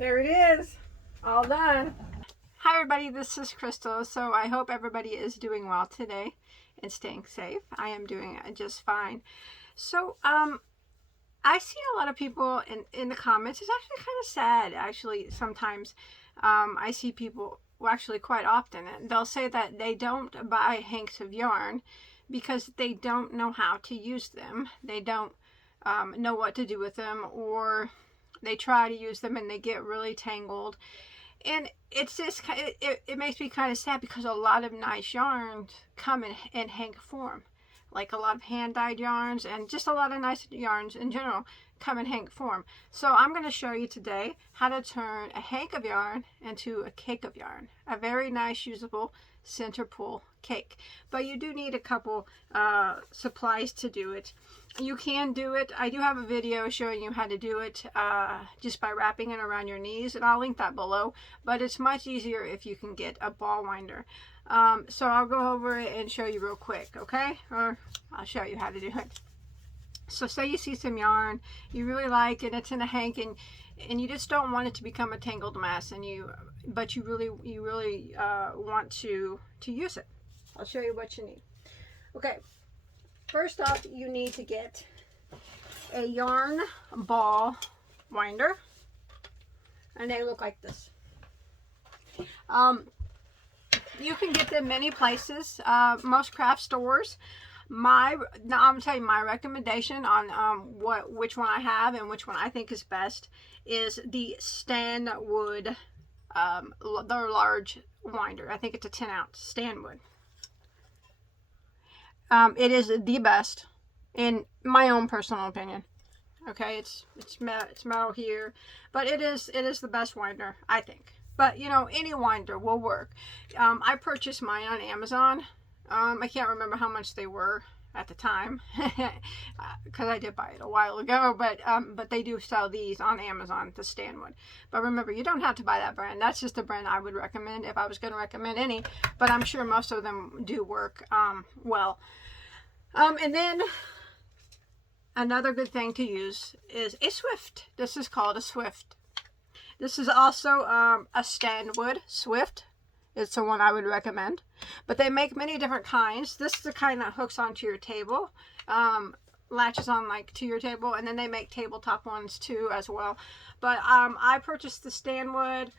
There it is, all done. Hi everybody, this is Crystal. So I hope everybody is doing well today and staying safe. I am doing just fine. So I see a lot of people in the comments. It's actually kind of sad, actually. Sometimes I see people, well, actually quite often, and they'll say that they don't buy hanks of yarn because they don't know how to use them. They don't know what to do with them, or they try to use them and they get really tangled. And it's just, it makes me kind of sad because a lot of nice yarns come in hank form. Like a lot of hand-dyed yarns and just a lot of nice yarns in general come in hank form. So I'm going to show you today how to turn a hank of yarn into a cake of yarn. A very nice, usable center pull cake. But you do need a couple supplies to do it. You can do it. I do have a video showing you how to do it just by wrapping it around your knees, and I'll link that below. But it's much easier if you can get a ball winder. So I'll go over it and show you real quick, okay? Or I'll show you how to do it. So say you see some yarn you really like and it's in a hank, and you just don't want it to become a tangled mess, but you really want to use it. I'll show you what you need. Okay, first off, you need to get a yarn ball winder, and they look like this. You can get them many places, most craft stores. I'm gonna tell you my recommendation on which one I have and which one I think is best is the Stanwood, their large winder. I think it's a 10-ounce Stanwood. It is the best in my own personal opinion. Okay, it's metal here, but it is the best winder, I think. But you know, any winder will work. I purchased mine on Amazon. I can't remember how much they were at the time because I did buy it a while ago, but they do sell these on Amazon, the Stanwood. But remember, you don't have to buy that brand. That's just the brand I would recommend if I was going to recommend any, but I'm sure most of them do work well. And then another good thing to use is a Swift. This is called a Swift. This is also a Stanwood Swift. It's the one I would recommend. But they make many different kinds. This is the kind that hooks onto your table. Latches on like to your table. And then they make tabletop ones too as well. But I purchased the Stanwood.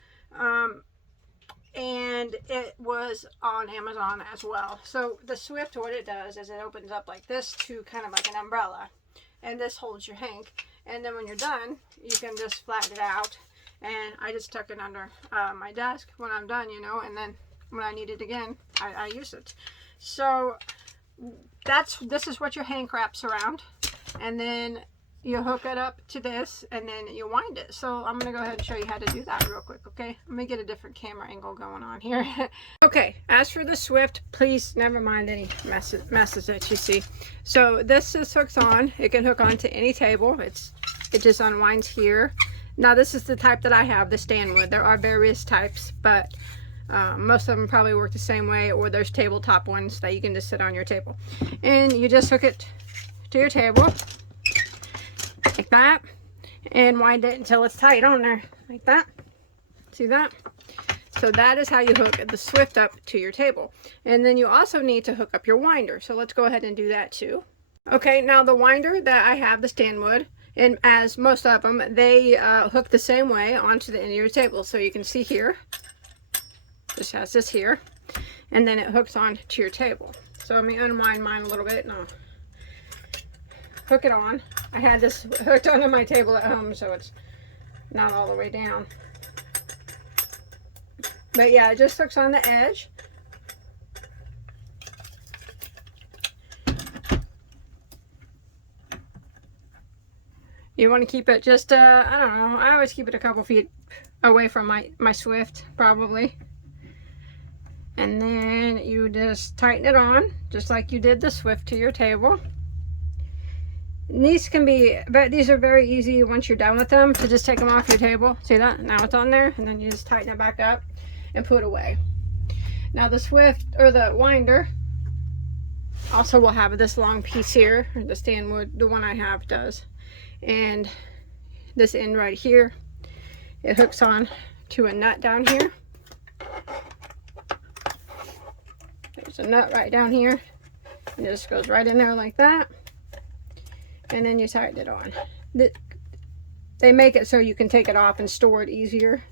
And it was on Amazon as well. So the Swift, what it does is it opens up like this to kind of like an umbrella. And this holds your hank. And then when you're done, you can just flatten it out. And I just tuck it under my desk when I'm done, you know, and then when I need it again, I use it. So this is what your hank wraps around. And then you hook it up to this, and then you wind it. So I'm going to go ahead and show you how to do that real quick, okay? Let me get a different camera angle going on here. Okay, as for the Swift, please never mind any messes that you see. So this just hooks on. It can hook onto any table. It just unwinds here. Now this is the type that I have, the Stanwood. There are various types, but most of them probably work the same way, or there's tabletop ones that you can just sit on your table. And you just hook it to your table, like that, and wind it until it's tight on there, like that. See that? So that is how you hook the Swift up to your table. And then you also need to hook up your winder. So let's go ahead and do that too. Okay, now the winder that I have, the Stanwood, and as most of them, they hook the same way onto the end of your table. So you can see here, this has this here, and then it hooks on to your table. So let me unwind mine a little bit and I'll hook it on. I had this hooked onto my table at home, so it's not all the way down. But yeah, it just hooks on the edge. You want to keep it just, I don't know, I always keep it a couple feet away from my Swift, probably. And then you just tighten it on, just like you did the Swift to your table. And these are very easy once you're done with them, to just take them off your table. See that? Now it's on there, and then you just tighten it back up and put it away. Now the Swift, or the winder, also will have this long piece here, or the Stanwood, the one I have does. And this end right here, it hooks on to a nut down here. There's a nut right down here. It just goes right in there like that. And then you tighten it on. They make it so you can take it off and store it easier.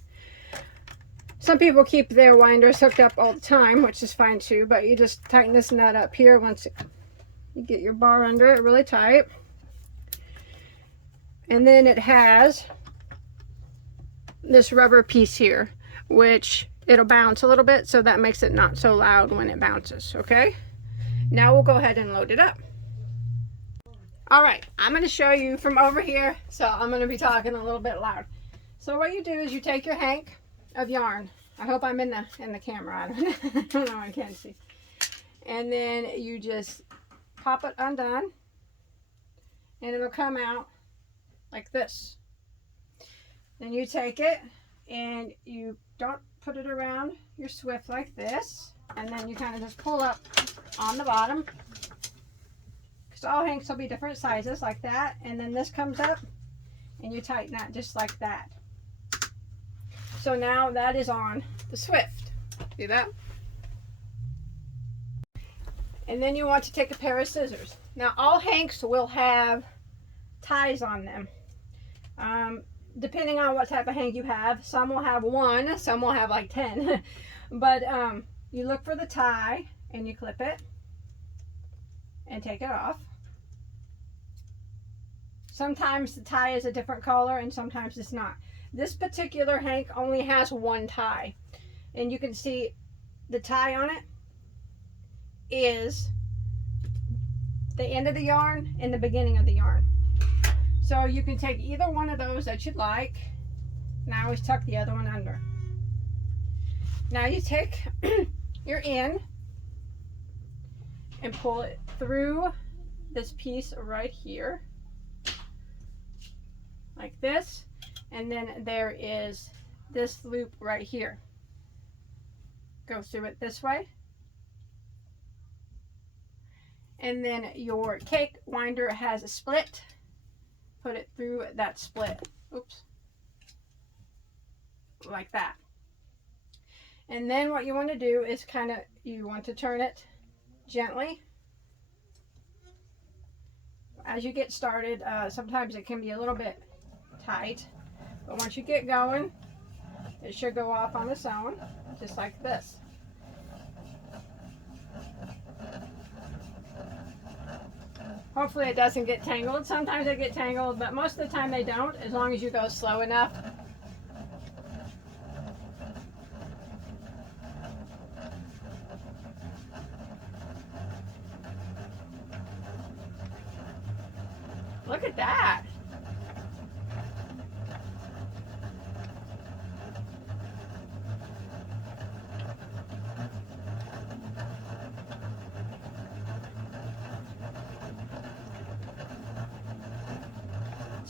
Some people keep their winders hooked up all the time, which is fine too, but you just tighten this nut up here once you get your bar under it really tight. And then it has this rubber piece here, which it'll bounce a little bit, so that makes it not so loud when it bounces, okay? Now we'll go ahead and load it up. All right, I'm going to show you from over here, so I'm going to be talking a little bit loud. So what you do is you take your hank of yarn. I hope I'm in the camera. I don't know, I can't see. And then you just pop it undone, and it'll come out like this. Then you take it and you don't put it around your swift like this, and then you kind of just pull up on the bottom, because all hanks will be different sizes like that, and then this comes up and you tighten that just like that. So now that is on the swift. See that? And then you want to take a pair of scissors. Now all hanks will have ties on them. Depending on what type of hank you have, some will have one, some will have like 10. But you look for the tie and you clip it and take it off. Sometimes the tie is a different color and sometimes it's not. This particular hank only has one tie, and you can see the tie on it is the end of the yarn and the beginning of the yarn. So you can take either one of those that you'd like, and I always tuck the other one under. Now you take your end and pull it through this piece right here like this. And then there is this loop right here. Go through it this way. And then your cake winder has a split. Put it through that split. Oops. Like that. And then what you want to do is you want to turn it gently. As you get started, sometimes it can be a little bit tight. But once you get going, it should go off on its own, just like this. Hopefully it doesn't get tangled. Sometimes they get tangled, but most of the time they don't, as long as you go slow enough. Look at that.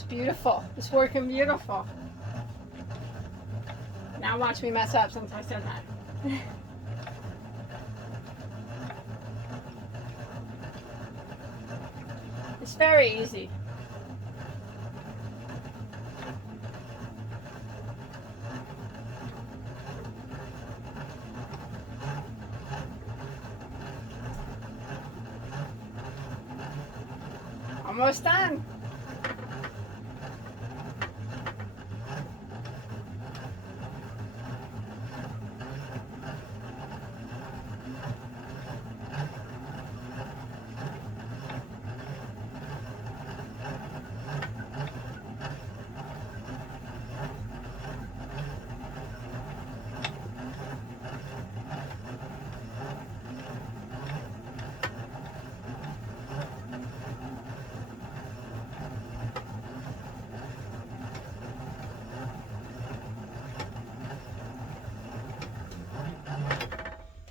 Beautiful. It's working beautiful. Now watch me mess up since I said that. It's very easy. Almost done.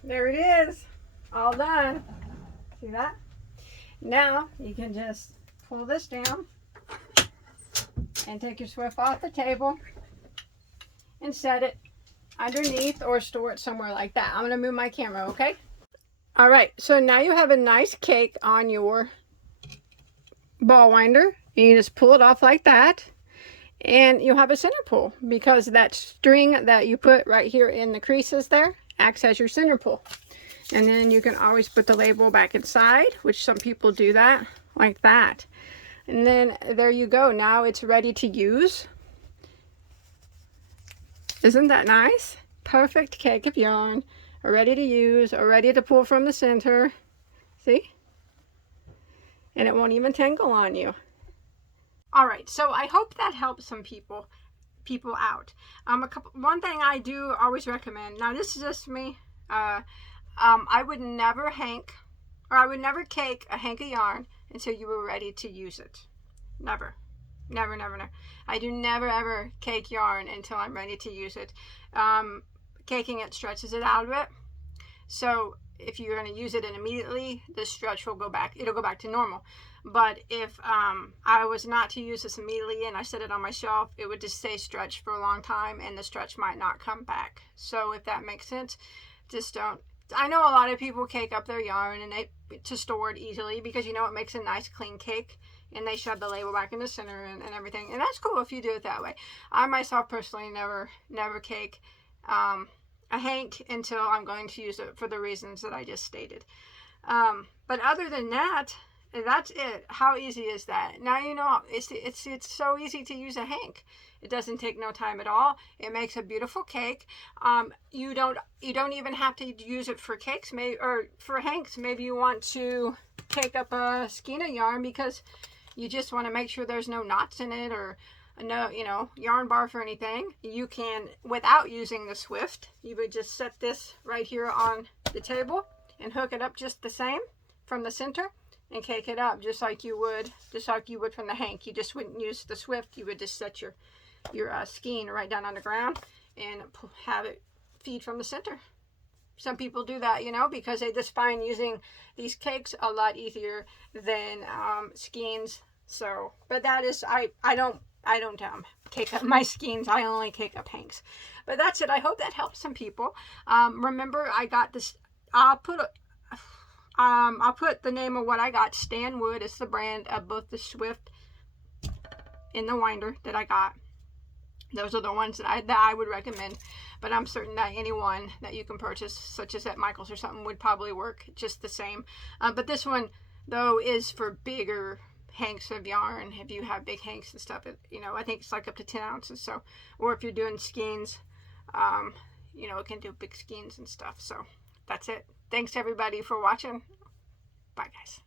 There it is, all done. See that? Now you can just pull this down and take your swift off the table and set it underneath or store it somewhere like that. I'm going to move my camera, okay? All right, so now you have a nice cake on your ball winder. And you just pull it off like that. and you'll have a center pull because that string that you put right here in the creases there acts as your center pull. And then you can always put the label back inside, which some people do that, like that. And then there you go. Now it's ready to use. Isn't that nice? Perfect cake of yarn, ready to use, or ready to pull from the center. See? And it won't even tangle on you. All right, so I hope that helps some people out. One thing I do always recommend. Now this is just me. I would never cake a hank of yarn until you were ready to use it. Never. Never, never, never. I do never ever cake yarn until I'm ready to use it. Caking it stretches it out of it. So if you're going to use it immediately, the stretch will go back. It'll go back to normal. But if I was not to use this immediately and I set it on my shelf, it would just stay stretched for a long time and the stretch might not come back. So if that makes sense, just don't. I know a lot of people cake up their yarn and to store it easily because it makes a nice clean cake, and they shove the label back in the center and everything, and that's cool if you do it that way. I myself personally never cake a hank until I'm going to use it for the reasons that I just stated. But other than that, that's it. How easy is that? Now it's so easy to use a hank. It doesn't take no time at all. It makes a beautiful cake. You don't even have to use it for cakes, or for hanks. Maybe you want to cake up a skein of yarn because you just want to make sure there's no knots in it or no yarn barf or anything. You can, without using the Swift, you would just set this right here on the table and hook it up just the same from the center and cake it up just like you would from the hank. You just wouldn't use the Swift. You would just set your skein right down on the ground and have it feed from the center. Some people do that, because they just find using these cakes a lot easier than skeins. So, but that is, I don't cake up my skeins. I only cake up hanks. But that's it. I hope that helps some people. Remember, I got this. I'll put the name of what I got. Stanwood is the brand of both the Swift and the winder that I got. Those are the ones that I would recommend, but I'm certain that anyone that you can purchase, such as at Michael's or something, would probably work just the same. But this one, though, is for bigger hanks of yarn. If you have big hanks and stuff, I think it's like up to 10 ounces. So, or if you're doing skeins, it can do big skeins and stuff. So that's it. Thanks everybody for watching. Bye guys.